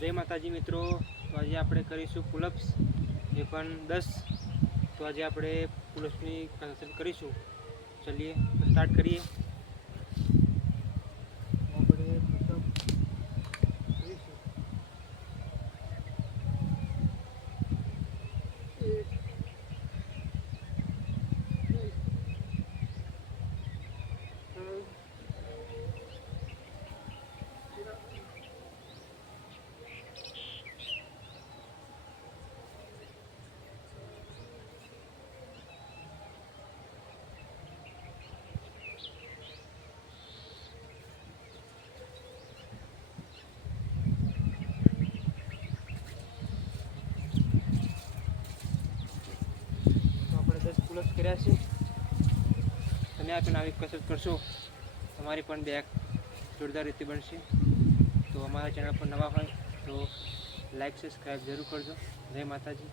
જય માતાજી મિત્રો, તો આજે આપણે કરીશું પુલઅપ્સ, એ પણ 10. તો આજે આપણે પુલઅપ્સની કસરત કરીશું. ચલીએ સ્ટાર્ટ કરીએ. આપણે પુશઅપ કરીશું. 10 પુલઅપ્સ કર્યા છે. તમે આ પણ આવી કસરત કરશો, તમારી પણ બેક જોરદાર રીતે બનશે. તો અમારા ચેનલ પર નવા હોય તો લાઈક સબસ્ક્રાઈબ જરૂર કરજો. જય માતાજી.